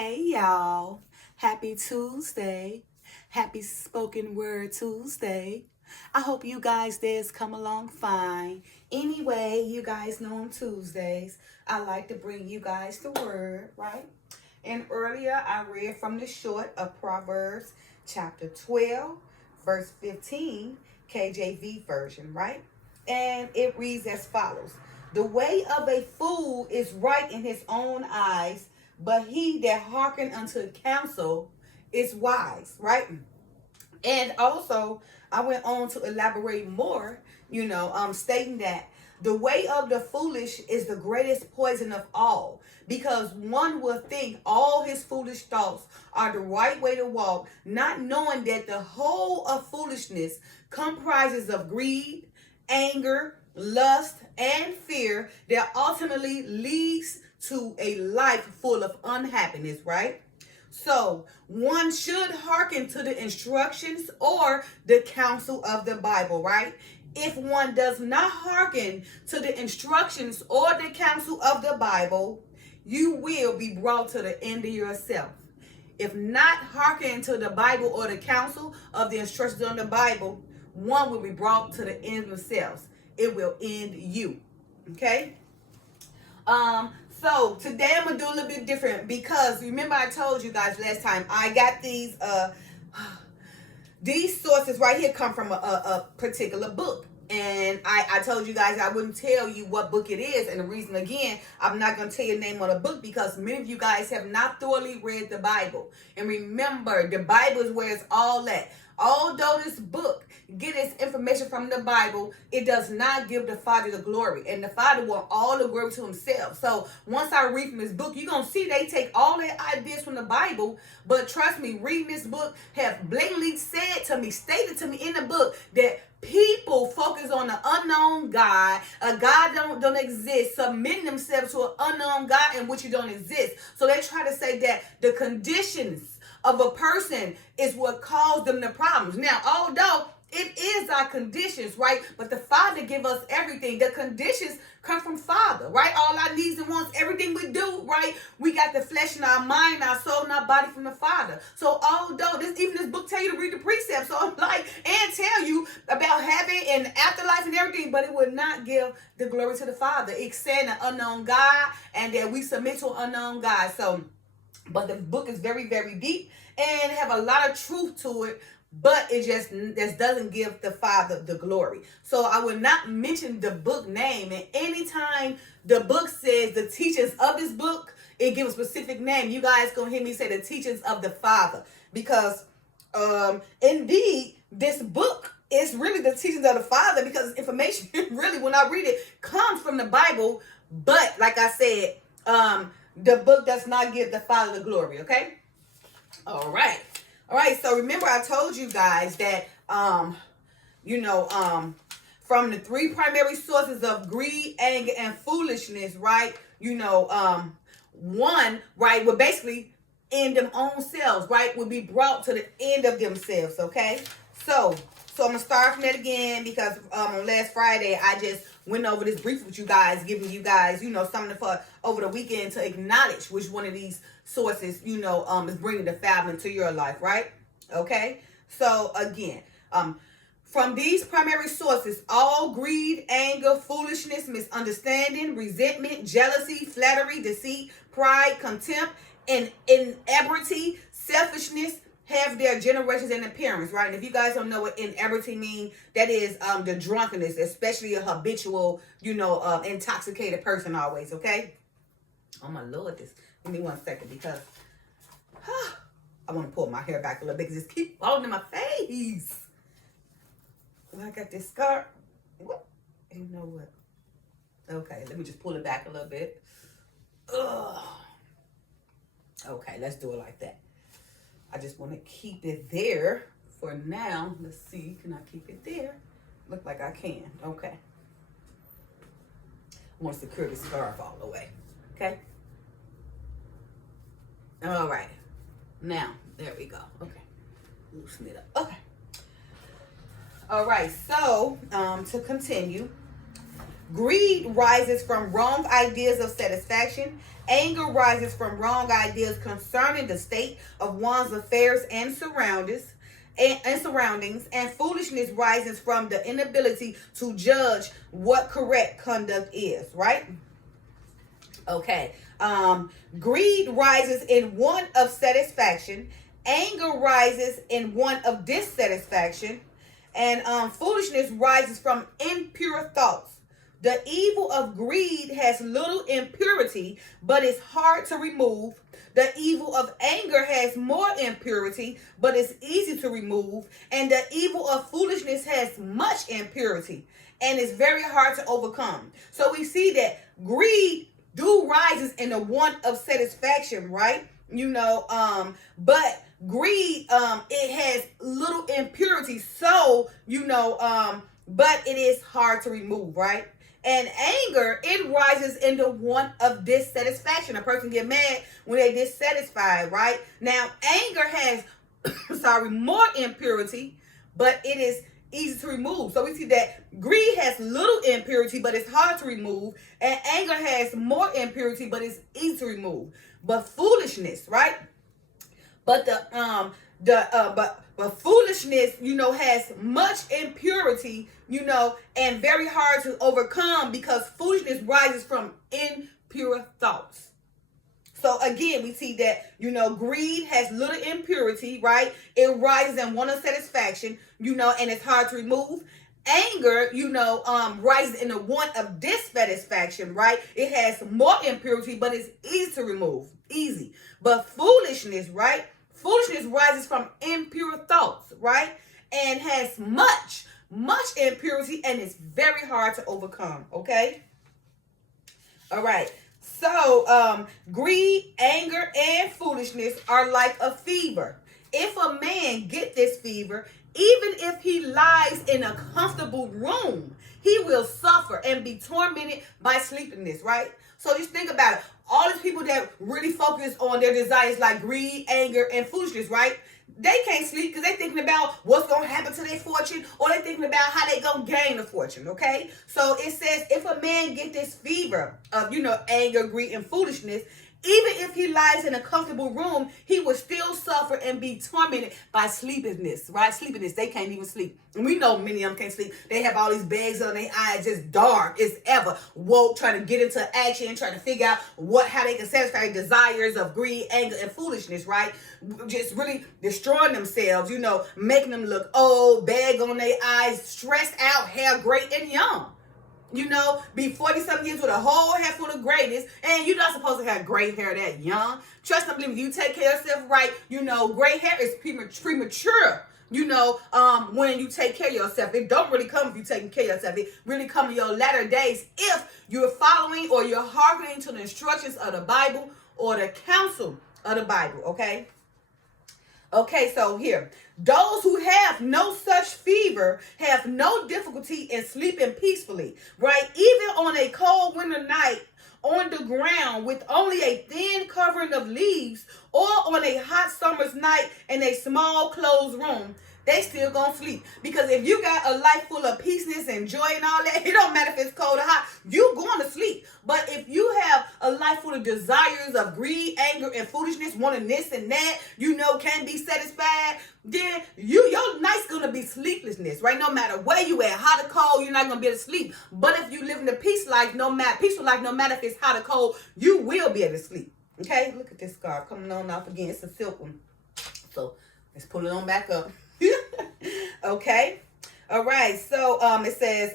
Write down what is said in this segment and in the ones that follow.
Hey y'all, happy Tuesday. Happy spoken word Tuesday. I hope you guys days come along fine. Anyway, you guys know on Tuesdays, I like to bring you guys the word, right? And earlier I read from the short of Proverbs chapter 12, verse 15, KJV version, right? And it reads as follows. The way of a fool is right in his own eyes, but he that hearken unto counsel is wise, right? And also, I went on to elaborate more, stating that the way of the foolish is the greatest poison of all, because one will think all his foolish thoughts are the right way to walk, not knowing that the whole of foolishness comprises of greed, anger, lust, and fear that ultimately leads to a life full of unhappiness, right? So one should hearken to the instructions or the counsel of the Bible, right? If one does not hearken to the instructions or the counsel of the Bible, you will be brought to the end of yourself. If not hearkening to the Bible or the counsel of the instructions on the Bible, one will be brought to the end of themselves. It will end you. Okay? So today I'm gonna do a little bit different because remember I told you guys last time I got these sources right here come from a particular book. And I told you guys I wouldn't tell you what book it is. And the reason, again, I'm not going to tell you the name of the book because many of you guys have not thoroughly read the Bible. And remember, the Bible is where it's all at. Although this book get its information from the Bible, it does not give the Father the glory. And the Father wants all the glory to himself. So once I read from this book, you're going to see they take all their ideas from the Bible. But trust me, reading this book have blatantly said to me, stated to me in the book that people focus on the unknown God, a God don't exist, submitting themselves to an unknown God in which he don't exist. So they try to say that the conditions of a person is what caused them the problems. Now, although it is our conditions, right? But the Father give us everything. The conditions come from Father, right? All our needs and wants, everything we do, right? We got the flesh in our mind, our soul, and our body from the Father. So although this book tell you to read the precepts, so I'm like, and tell you about heaven and afterlife and everything, but it would not give the glory to the Father. It's saying an unknown God and that we submit to an unknown God. So, but the book is very, very deep and have a lot of truth to it, but it just doesn't give the Father the glory. So I will not mention the book name. And anytime the book says the teachings of this book, it gives a specific name. You guys gonna hear me say the teachings of the Father, because indeed this book is really the teachings of the Father, because information really, when I read it, comes from the Bible. But like I said, the book does not give the Father the glory. Okay. All right. So remember I told you guys that, from the three primary sources of greed, anger, and foolishness, right? One, right, would basically end them own selves, right? Would be brought to the end of themselves, okay? So I'm going to start from that again because on last Friday, I just went over this brief with you guys, giving you guys, something for over the weekend to acknowledge which one of these sources, is bringing the family into your life, right? Okay? So again, from these primary sources, all greed, anger, foolishness, misunderstanding, resentment, jealousy, flattery, deceit, pride, contempt, and inebriety, selfishness, have their generations and appearance, right? And if you guys don't know what inebriety means, that is the drunkenness, especially a habitual, intoxicated person always, okay? Oh my Lord, give me 1 second because I want to pull my hair back a little bit because it keeps falling in my face. Well, I got this scarf. What? You know what? Okay, let me just pull it back a little bit. Ugh. Okay, let's do it like that. I just want to keep it there for now. Let's see. Can I keep it there? Look like I can. Okay. I want to secure the scarf all the way. Okay. All right. Now, there we go. Okay. Loosen it up. Okay. All right. So, to continue, greed rises from wrong ideas of satisfaction. Anger rises from wrong ideas concerning the state of one's affairs and surroundings. And foolishness rises from the inability to judge what correct conduct is, right? Okay. Greed rises in one of satisfaction. Anger rises in one of dissatisfaction. And foolishness rises from impure thoughts. The evil of greed has little impurity, but it's hard to remove. The evil of anger has more impurity, but it's easy to remove. And the evil of foolishness has much impurity, and it's very hard to overcome. So we see that greed rises in the want of satisfaction, right? But greed, it has little impurity. So, but it is hard to remove, right? And anger, it rises in the want of dissatisfaction. A person get mad when they're dissatisfied, right? Now, anger has, more impurity, but it is easy to remove. So we see that greed has little impurity, but it's hard to remove. And anger has more impurity, but it's easy to remove. But foolishness, right? But but foolishness, has much impurity, and very hard to overcome, because foolishness rises from impure thoughts. So again, we see that, greed has little impurity, right? It rises in one of satisfaction, and it's hard to remove. Anger, rises in the one of dissatisfaction, right? It has more impurity, but it's easy to remove. Easy. But foolishness, right? Foolishness rises from impure thoughts, right? And has much impurity, and it's very hard to overcome, okay? All right. So, greed, anger, and foolishness are like a fever. If a man get this fever, even if he lies in a comfortable room, he will suffer and be tormented by sleeplessness, right? So just think about it. All these people that really focus on their desires like greed, anger, and foolishness, right? They can't sleep because they're thinking about what's going to happen to their fortune, or they're thinking about how they going to gain the fortune, okay? So it says if a man get this fever of, anger, greed, and foolishness, even if he lies in a comfortable room, he will still suffer and be tormented by sleeplessness, right? Sleeplessness, they can't even sleep. And we know many of them can't sleep. They have all these bags on their eyes, just dark as ever, woke, trying to get into action, trying to figure out how they can satisfy their desires of greed, anger, and foolishness, right? Just really destroying themselves, making them look old, bag on their eyes, stressed out, hair great and young. Be 40-something years with a whole head full of greatness, and you're not supposed to have gray hair that young. Trust me, if you take care of yourself right, gray hair is premature. When you take care of yourself, it don't really come if you're taking care of yourself. It really come in your latter days if you're following or you're hearkening to the instructions of the Bible or the counsel of the Bible, okay? Okay, so here, those who have no such fever have no difficulty in sleeping peacefully, right? Even on a cold winter night on the ground with only a thin covering of leaves, or on a hot summer's night in a small closed room, they still gonna sleep. Because if you got a life full of peaceness and joy and all that, it don't matter if it's cold or hot, you going to sleep. But if you have a life full of desires of greed, anger, and foolishness, wanting this and that, can't be satisfied, then your night's gonna be sleeplessness, right? No matter where you at, hot or cold, you're not gonna be able to sleep. But if you live in the peaceful life, no matter if it's hot or cold, you will be able to sleep. Okay, look at this scarf coming on off again. It's a silk one. So let's pull it on back up. Okay. All right. So it says,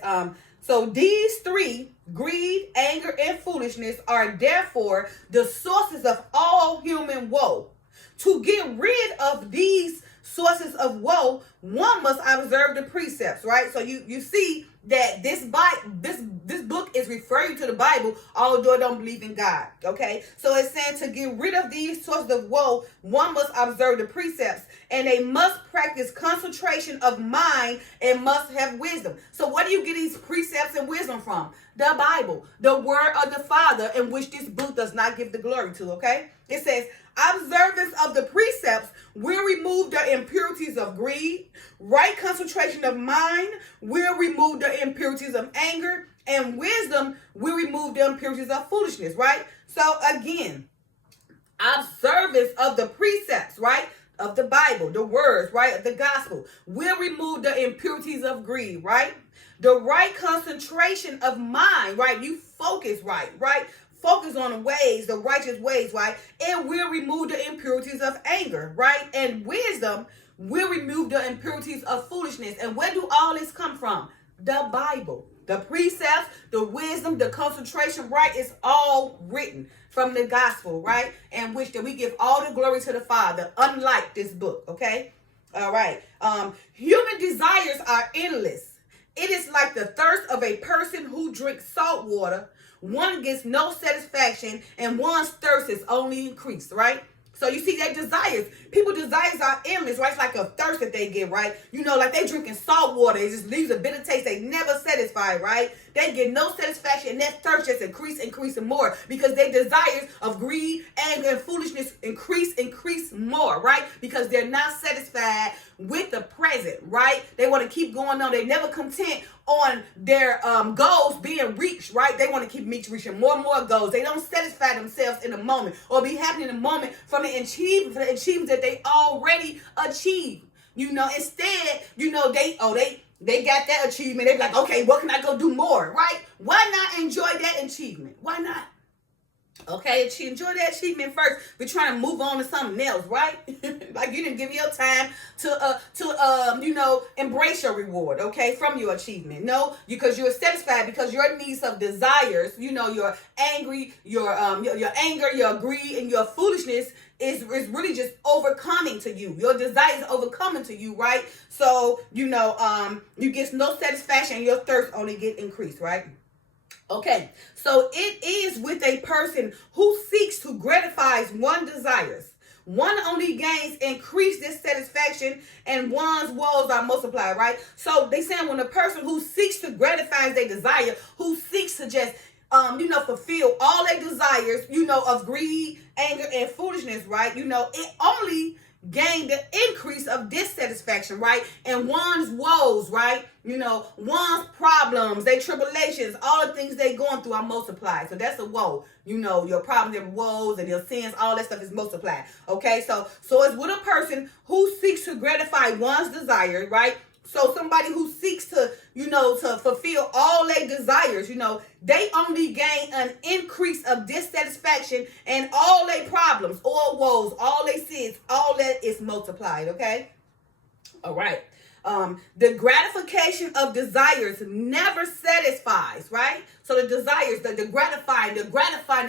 so these three, greed, anger, and foolishness, are therefore the sources of all human woe. To get rid of these sources of woe, one must observe the precepts, right? So you see that this book is referring to the Bible, although I don't believe in God, okay? So it's saying to get rid of these sources of woe, one must observe the precepts, and they must practice concentration of mind and must have wisdom. So where do you get these precepts and wisdom from? The Bible, the word of the Father, in which this book does not give the glory to, okay? It says, observance of the precepts will remove the impurities of greed. Right concentration of mind will remove the impurities of anger. And wisdom will remove the impurities of foolishness, right? So again, observance of the precepts, right? Of the Bible, the words, right? Of the gospel will remove the impurities of greed, right? The right concentration of mind, right? You focus right? Focus on the ways, the righteous ways, right? It will remove the impurities of anger, right? And wisdom will remove the impurities of foolishness. And where do all this come from? The Bible. The precepts, the wisdom, the concentration, right? It's all written from the gospel, right? And which that we give all the glory to the Father, unlike this book, okay? All right. Human desires are endless. It is like the thirst of a person who drinks salt water. One gets no satisfaction, and one's thirst is only increased, right? So you see their desires. People's desires are endless, right? It's like a thirst that they get, right? You know, like they drinking salt water. It just leaves a bitter taste. They never satisfied, right? They get no satisfaction, and that thirst just increasing more because their desires of greed, anger, and foolishness increase more, right? Because they're not satisfied with the present, right? They want to keep going on. They never content on their goals being reached, right? They want to keep reaching more and more goals. They don't satisfy themselves in the moment or be happy in the moment from the achievements that they already achieved. You know, instead, you know, they got that achievement. They're like, okay, what can I go do more, right? Why not enjoy that achievement? Why not? Okay, enjoy that achievement first. We're trying to move on to something else, right? Like you didn't give your time to embrace your reward, okay, from your achievement. No, because you're satisfied because your needs of desires, you know, your angry, your anger, your greed, and your foolishness is really just overcoming to you. Your desires overcoming to you, right? So you get no satisfaction, and your thirst only get increased, right? Okay, so it is with a person who seeks to gratify one's desires. One only gains increased dissatisfaction, and one's woes are multiplied, right? So they saying when a person who seeks to gratify their desire, who seeks to just fulfill all their desires, of greed, anger, and foolishness, right? It only gain the increase of dissatisfaction, right? And one's woes, right? One's problems, their tribulations, all the things they going through are multiplied. So that's a woe. Your problems and woes and your sins, all that stuff is multiplied. Okay, so it's with a person who seeks to gratify one's desire, right? So somebody who seeks to, to fulfill all their desires, they only gain an increase of dissatisfaction, and all their problems, all woes, all their sins, all that is multiplied, okay? All right. The gratification of desires never satisfies, right? So the desires, the gratifying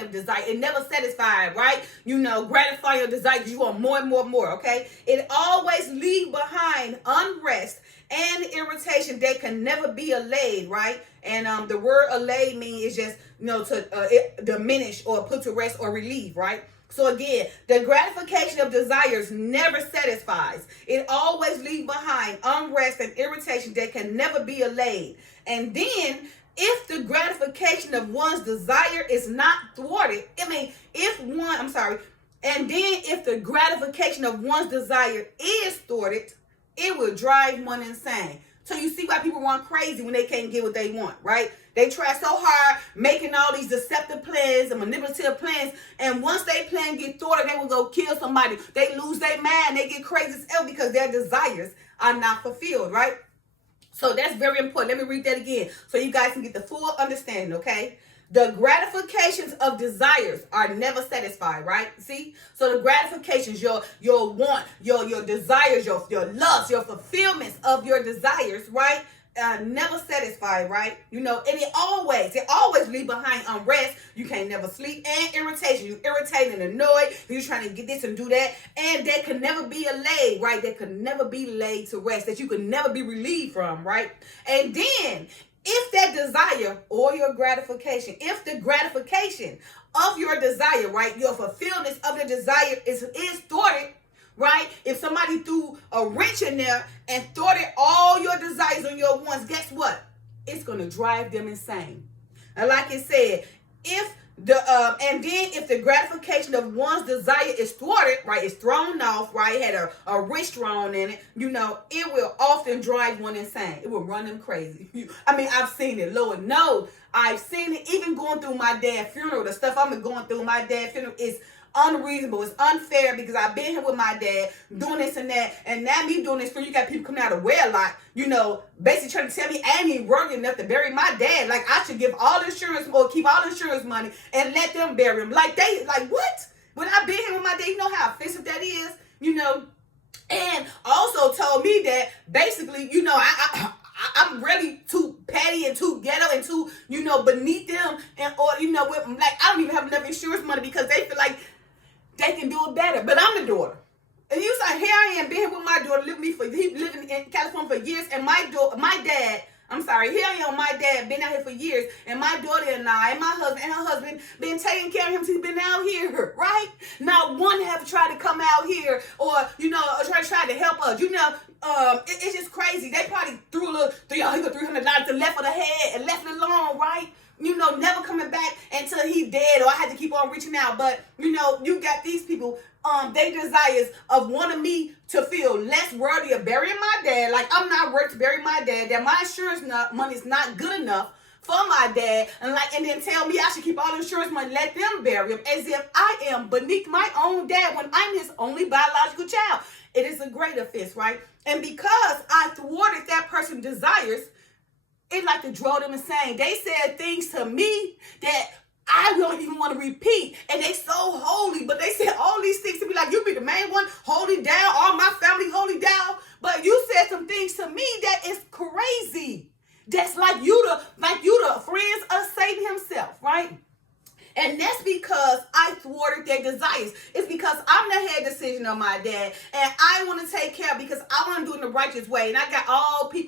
of desire, it never satisfies, right? Gratify your desires, you want more and more and more, okay? It always leaves behind unrest and irritation that can never be allayed, right? And the word allay means is just, to diminish or put to rest or relieve, right? So again, the gratification of desires never satisfies. It always leaves behind unrest and irritation that can never be allayed. And then, if the gratification of one's desire is not thwarted, if the gratification of one's desire is thwarted, it will drive one insane. So you see why people run crazy when they can't get what they want, right? They try so hard making all these deceptive plans and manipulative plans, and once they plan get thwarted, they will go kill somebody. They lose their mind. They get crazy as hell because their desires are not fulfilled, right? So that's very important. Let me read that again so you guys can get the full understanding, okay? The gratifications of desires are never satisfied, right? See? So the gratifications, your want, your desires, your lust, your fulfillments of your desires, right? Never satisfied, right? And it always leave behind unrest. You can't never sleep, and irritation. You irritated and annoyed. You're trying to get this and do that, and that can never be allayed, right? That could never be laid to rest. That you could never be relieved from, right? And then, if that desire or your gratification, if the gratification of your desire, right, your fulfillment of the desire is thwarted, right? If somebody threw a wrench in there and thwarted all your desires and your wants, guess what? It's going to drive them insane. And like it said, if And then if the gratification of one's desire is thwarted, right, it's thrown off, right, had a wrist thrown in it, it will often drive one insane. It will run them crazy. I've seen it. Lord knows, I've seen it. Even going through my dad's funeral, the stuff I'm going through my dad's funeral is unreasonable. It's unfair because I've been here with my dad doing this and that, and now me doing this for you got people coming out of wedlock, basically trying to tell me I ain't even worthy enough to bury my dad. Like I should give all insurance or keep all insurance money and let them bury him. Like what? When I've been here with my dad, you know how offensive that is, and also told me that basically, I'm really too petty and too ghetto and too, beneath them, and or I don't even have enough insurance money because they feel like they can do it better. But I'm the daughter. And you say, here I am, been here with my daughter, he living in California for years, and my dad, here I am, my dad been out here for years, and my daughter and I, and my husband, and her husband, been taking care of him since he's been out here, right? Not one have tried to come out here, or, or try to help us, it's just crazy. They probably threw a little, $300 to left of the head, and left it alone, right? Never coming back until he dead, or I had to keep on reaching out. But, you got these people, they desires of wanting me to feel less worthy of burying my dad. Like, I'm not worth to bury my dad, that my insurance money is not good enough for my dad, and then tell me I should keep all the insurance money, let them bury him, as if I am beneath my own dad when I'm his only biological child. It is a great offense, right? And because I thwarted that person's desires, it like to draw them insane. They said things to me that I don't even want to repeat. And they so holy, but they said all these things to me like, you be the main one, hold it down, all my family hold it down. But you said some things to me that is crazy. That's like you the friends of Satan himself, right? And that's because I thwarted their desires. It's because I'm the head decision of my dad, and I want to take care because I want to do it in the righteous way. And I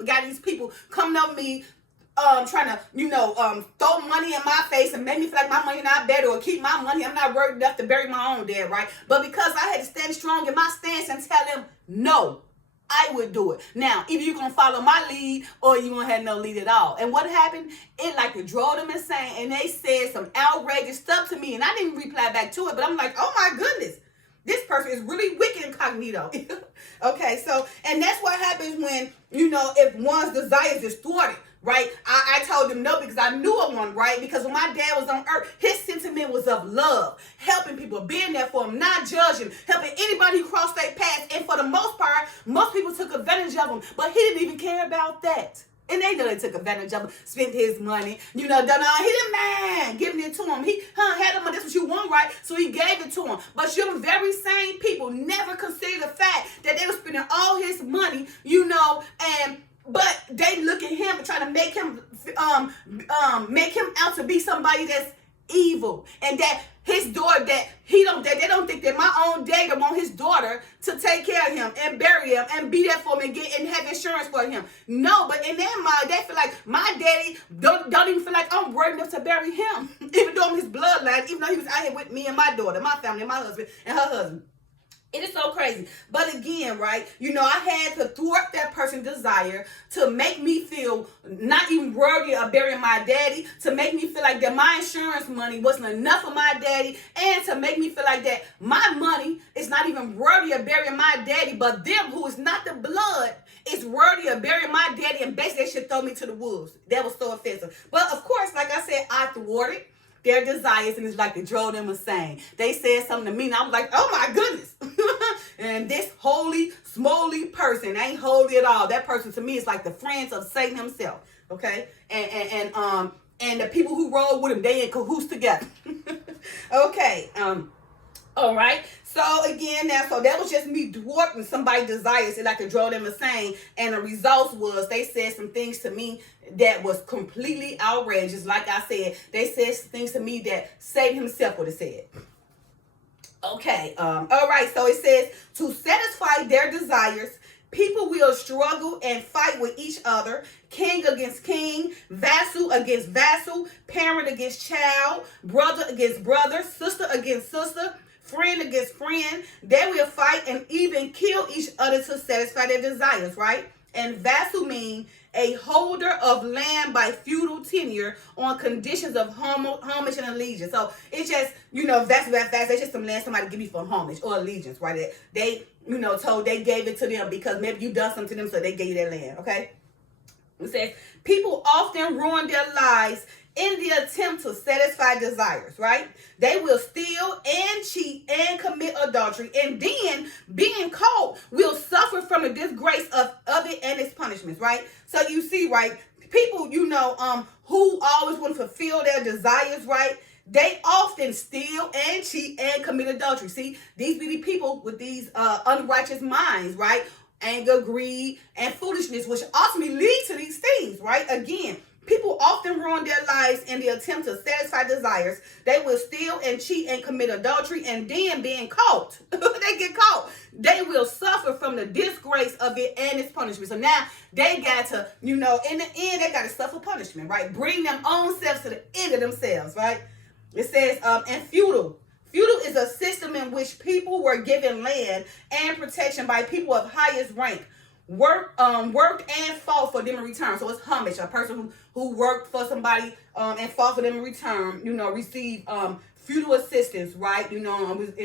got these people coming up me, trying to, throw money in my face and make me feel like my money not better, or keep my money. I'm not worthy enough to bury my own dad, right? But because I had to stand strong in my stance and tell them no, I would do it. Now, either you're going to follow my lead or you won't have no lead at all. And what happened? It like to draw them insane, and they said some outrageous stuff to me, and I didn't reply back to it, but I'm like, oh my goodness, this person is really wicked incognito. Okay, so, and that's what happens when, if one's desires is thwarted. Right? I told him no because I knew I wanted, right? Because when my dad was on earth, his sentiment was of love, helping people, being there for him, not judging, helping anybody who crossed their path. And for the most part, most people took advantage of him, but he didn't even care about that. And they know they took advantage of him, spent his money, he didn't mind giving it to him. He had him, that's what you want, right? So he gave it to him. But them very same people never considered the fact that they were spending all his money, but they look at him and try to make him out to be somebody that's evil, and that his daughter, that they don't think that my own daddy want his daughter to take care of him and bury him and be there for him and have insurance for him. No, but in their mind, they feel like my daddy don't even feel like I'm worthy enough to bury him, even though I'm his bloodline, even though he was out here with me and my daughter, my family, my husband, and her husband. It is so crazy. But again, right, I had to thwart that person's desire to make me feel not even worthy of burying my daddy, to make me feel like that my insurance money wasn't enough for my daddy, and to make me feel like that my money is not even worthy of burying my daddy, but them who is not the blood is worthy of burying my daddy, and basically they should throw me to the wolves. That was so offensive. But of course, like I said, I thwarted their desires, and it's like they drove them insane. They said something to me, and I was like, oh my goodness. And this holy, smoly person ain't holy at all. That person to me is like the friends of Satan himself. Okay? And the people who roll with him, they in cahoots together. Okay. All right. So again, so that was just me thwarting somebody's desires. It like to draw them insane. And the results was they said some things to me that was completely outrageous. Like I said, they said some things to me that Satan himself would have said. Okay. All right. So it says, to satisfy their desires, people will struggle and fight with each other, king against king, vassal against vassal, parent against child, brother against brother, sister against sister, friend against friend. They will fight and even kill each other to satisfy their desires, right? And vassal mean a holder of land by feudal tenure on conditions of homage and allegiance. So it's just, if that's just some land somebody give you for homage or allegiance, right? They, told they gave it to them because maybe you done something to them, so they gave you that land, okay? It says, people often ruin their lives in the attempt to satisfy desires, right? They will steal and cheat and commit adultery, and then being caught will suffer from the disgrace of it and its punishments, right? So you see, right, people, who always want to fulfill their desires, right? They often steal and cheat and commit adultery. See, these be the people with these unrighteous minds, right? Anger, greed, and foolishness, which ultimately lead to these things, right? Again, people often ruin their lives in the attempt to satisfy desires. They will steal and cheat and commit adultery, and then being caught, they get caught, they will suffer from the disgrace of it and its punishment. So now they got to, in the end, they got to suffer punishment, right? Bring them own selves to the end of themselves, right? It says, and feudal. Feudal is a system in which people were given land and protection by people of highest rank. Worked and fought for them in return. So it's homage. A person who worked for somebody and fought for them in return, received feudal assistance, right? In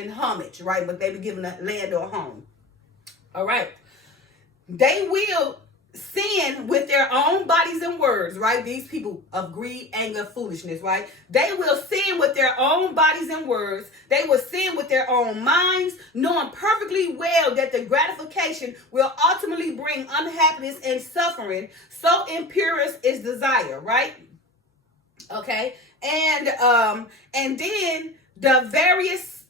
homage, right? But they be given a land or a home. All right. They will sin with their own bodies and words, right? These people of greed, anger, foolishness, right? They will sin with their own bodies and words. They will sin with their own minds, knowing perfectly well that the gratification will ultimately bring unhappiness and suffering. So imperious is desire, right? Okay, and then the various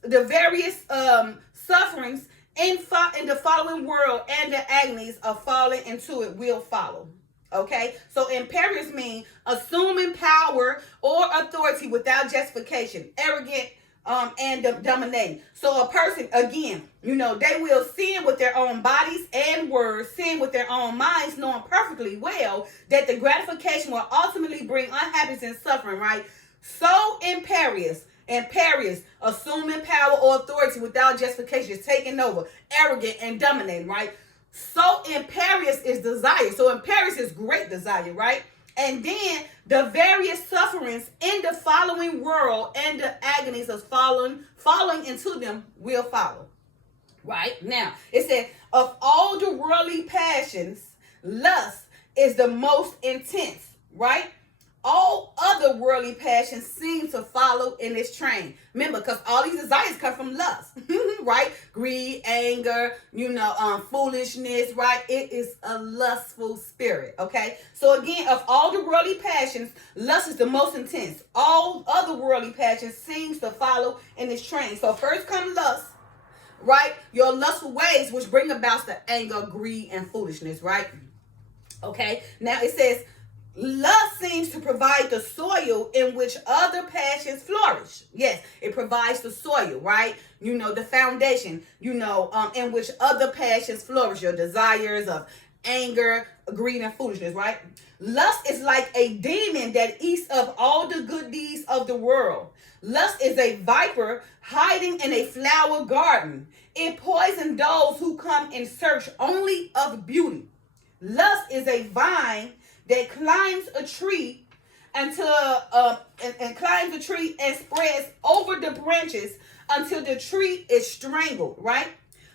sufferings in the following world and the agonies of falling into it will follow. Okay, so imperious means assuming power or authority without justification, arrogant and dominating. So a person, again, they will sin with their own bodies and words, sin with their own minds, knowing perfectly well that the gratification will ultimately bring unhappiness and suffering, right? So imperious, assuming power or authority without justification, is taking over, arrogant and dominating, right? So imperious is desire. So imperious is great desire, right? And then the various sufferings in the following world and the agonies of falling into them will follow. Right? Now, it said, of all the worldly passions, lust is the most intense, right? All other worldly passions seem to follow in this train. Remember, because all these desires come from lust, right? Greed, anger, foolishness, right? It is a lustful spirit, okay? So again, of all the worldly passions, lust is the most intense. All other worldly passions seems to follow in this train. So first comes lust, right? Your lustful ways, which bring about the anger, greed, and foolishness, right? Okay, now it says, lust seems to provide the soil in which other passions flourish. Yes, it provides the soil, right? The foundation, in which other passions flourish. Your desires of anger, greed, and foolishness, right? Lust is like a demon that eats up all the good deeds of the world. Lust is a viper hiding in a flower garden. It poisons those who come in search only of beauty. Lust is a vine that climbs a tree and climbs a tree and spreads over the branches until the tree is strangled, right?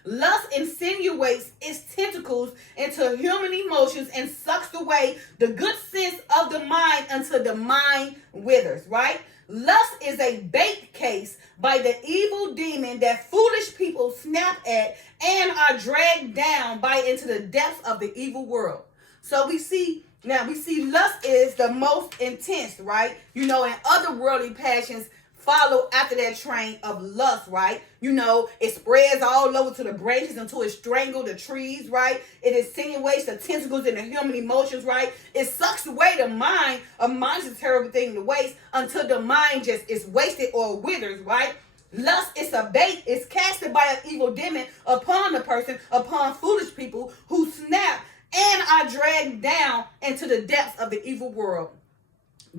Lust insinuates its tentacles into human emotions and sucks away the good sense of the mind until the mind withers, right? Lust is a bait case by the evil demon that foolish people snap at and are dragged down by into the depths of the evil world. So we see lust is the most intense, right? And other worldly passions follow after that train of lust, right? It spreads all over to the branches until it strangles the trees, right? It insinuates the tentacles in the human emotions, right? It sucks away the mind. A mind is a terrible thing to waste until the mind just is wasted or withers, right? Lust is a bait. It's casted by an evil demon upon the person, upon foolish people who snap and are dragged down into the depths of the evil world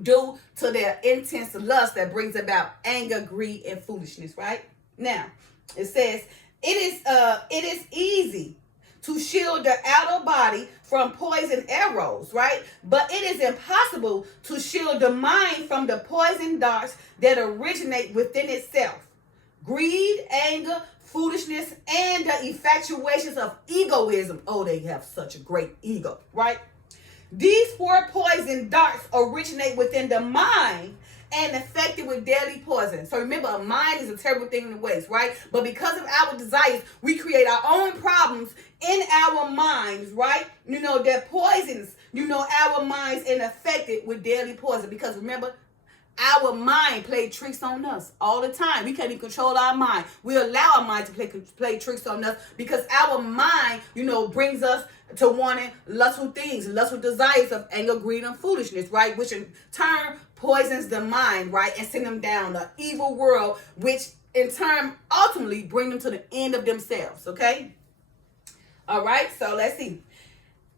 due to their intense lust that brings about anger, greed, and foolishness, right? Now, it says, it is easy to shield the outer body from poison arrows, right? But it is impossible to shield the mind from the poison darts that originate within itself. Greed, anger, foolishness, and the infatuations of egoism. Oh, they have such a great ego, right? These four poison darts originate within the mind and affected with deadly poison. So remember, a mind is a terrible thing in the ways, right? But because of our desires, we create our own problems in our minds, right? That poisons, our minds and affected with deadly poison. Because remember, our mind play tricks on us all the time. We can't even control our mind. We allow our mind to play tricks on us because our mind, brings us to wanting lustful things, lustful desires of anger, greed, and foolishness, right? Which in turn poisons the mind, right? And send them down the evil world, which in turn ultimately bring them to the end of themselves, okay? All right, so let's see.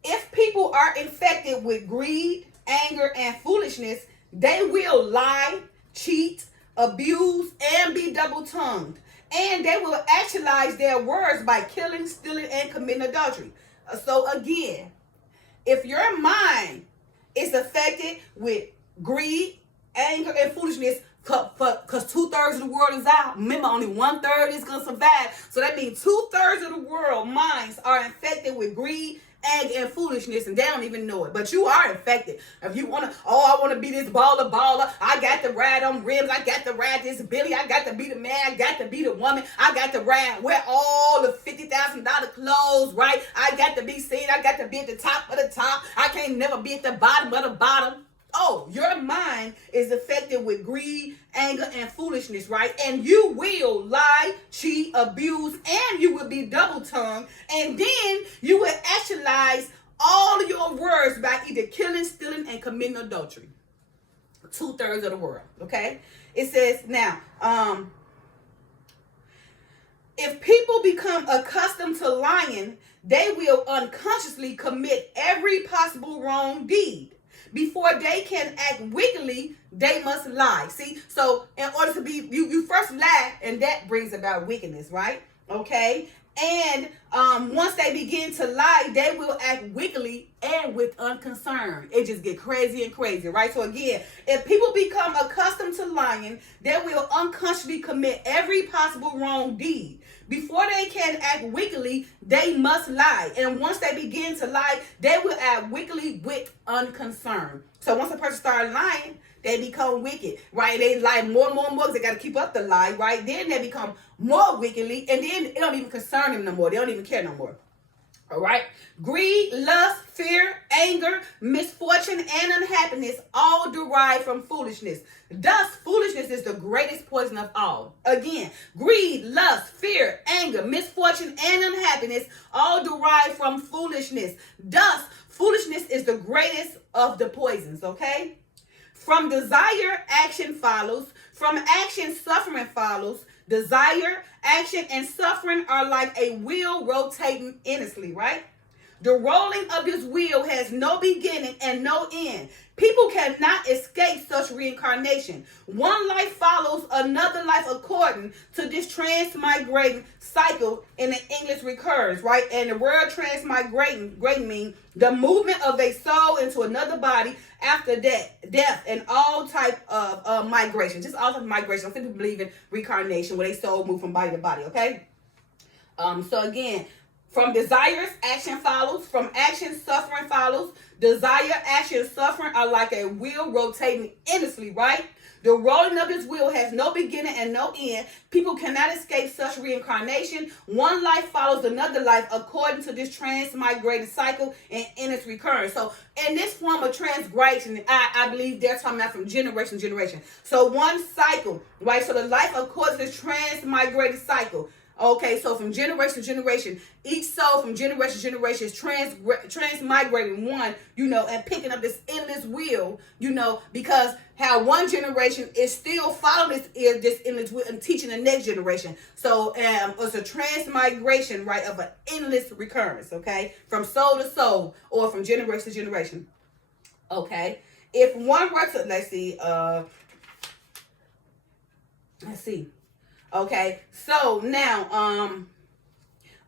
If people are infected with greed, anger, and foolishness, they will lie, cheat, abuse, and be double-tongued. And they will actualize their words by killing, stealing, and committing adultery. So again, if your mind is affected with greed, anger, and foolishness, because 2/3 of the world is out, remember only 1/3 is going to survive. So that means 2/3 of the world minds are infected with greed, anger, and foolishness, and they don't even know it. But you are infected. If you want to, I want to be this baller, I got to ride on rims, I got to ride this Billy, I got to be the man, I got to be the woman, I got to wear all the $50,000 clothes, right? I got to be seen, I got to be at the top of the top, I can't never be at the bottom of the bottom. Oh, your mind is affected with greed, anger, and foolishness, right? And you will lie, cheat, abuse, and you will be double-tongued. And then you will actualize all your words by either killing, stealing, and committing adultery. 2/3 of the world, okay? It says, now, if people become accustomed to lying, they will unconsciously commit every possible wrong deed. Before they can act wickedly, they must lie. See, so in order to be, you first lie, and that brings about wickedness, right? Okay. And once they begin to lie, they will act wickedly and with unconcern. It just get crazy and crazy, right? So again, if people become accustomed to lying, they will unconsciously commit every possible wrong deed. Before they can act wickedly, they must lie. And once they begin to lie, they will act wickedly with unconcern. So once a person starts lying, they become wicked, right? They lie more and more and more because they got to keep up the lie, right? Then they become more wickedly, and then it don't even concern them no more. They don't even care no more. All right? Greed, lust, fear, anger, misfortune, and unhappiness all derive from foolishness. Thus, foolishness is the greatest poison of all. Again, greed, lust, fear, anger, misfortune, and unhappiness all derive from foolishness. Thus, foolishness is the greatest of the poisons, okay? From desire, action follows. From action, suffering follows. Desire, action, and suffering are like a wheel rotating endlessly, right? The rolling of this wheel has no beginning and no end. People cannot escape such reincarnation. One life follows another life according to this transmigrating cycle, in the English recurs, right? And the word transmigrating means the movement of a soul into another body after death, and all type of migration. Just all type of migration. Some people believe in reincarnation, where they soul move from body to body, okay? So again, from desires, action follows. From action, suffering follows. Desire, action, suffering are like a wheel rotating endlessly, right? The rolling of this wheel has no beginning and no end. People cannot escape such reincarnation. One life follows another life according to this transmigrating cycle and endless recurrence. So in this form of transgression, I believe they're talking about from generation to generation. So one cycle, right? So the life according to this transmigrating cycle. Okay, so from generation to generation, each soul from generation to generation is transmigrating one, and picking up this endless wheel, because how one generation is still following this endless wheel and teaching the next generation. So it's a transmigration, right, of an endless recurrence, okay, from soul to soul or from generation to generation. Okay, if one were to, let's see. Okay, so now,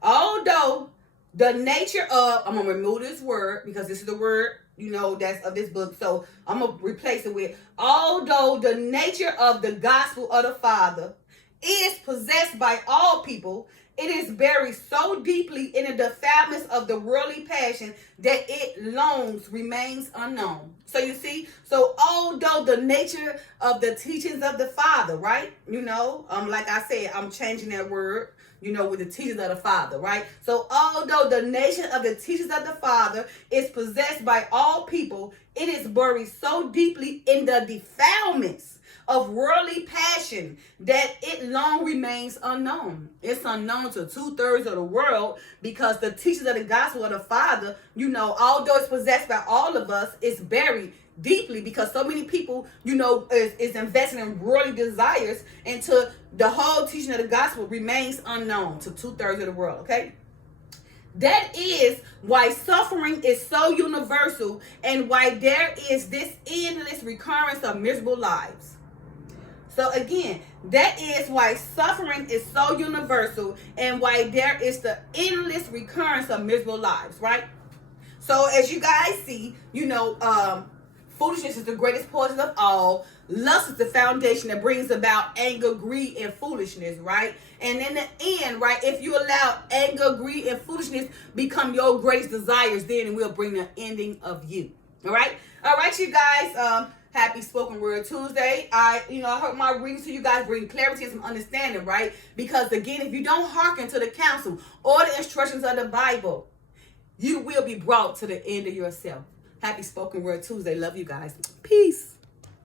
although the nature of, I'm going to remove this word because this is the word, that's of this book. So I'm going to replace it with, although the nature of the gospel of the Father is possessed by all people, it is buried so deeply in the defilements of the worldly passion that it longs remains unknown. So you see, so although the nature of the teachings of the Father, right? Like I said, I'm changing that word, with the teachings of the Father, right? So although the nation of the teachings of the Father is possessed by all people, it is buried so deeply in the defilements of worldly passion that it long remains unknown. It's unknown to 2/3 of the world because the teachings of the gospel of the Father, although it's possessed by all of us, it's buried deeply because so many people, is investing in worldly desires, into the whole teaching of the gospel remains unknown to 2/3 of the world, okay? That is why suffering is so universal and why there is this endless recurrence of miserable lives. So again, that is why suffering is so universal and why there is the endless recurrence of miserable lives, right? So as you guys see, foolishness is the greatest poison of all. Lust is the foundation that brings about anger, greed, and foolishness, right? And in the end, right, if you allow anger, greed, and foolishness become your greatest desires, then it will bring the ending of you. All right, you guys. Happy Spoken Word Tuesday. I hope my readings to you guys bring clarity and some understanding, right? Because again, if you don't hearken to the counsel or the instructions of the Bible, you will be brought to the end of yourself. Happy Spoken Word Tuesday. Love you guys. Peace.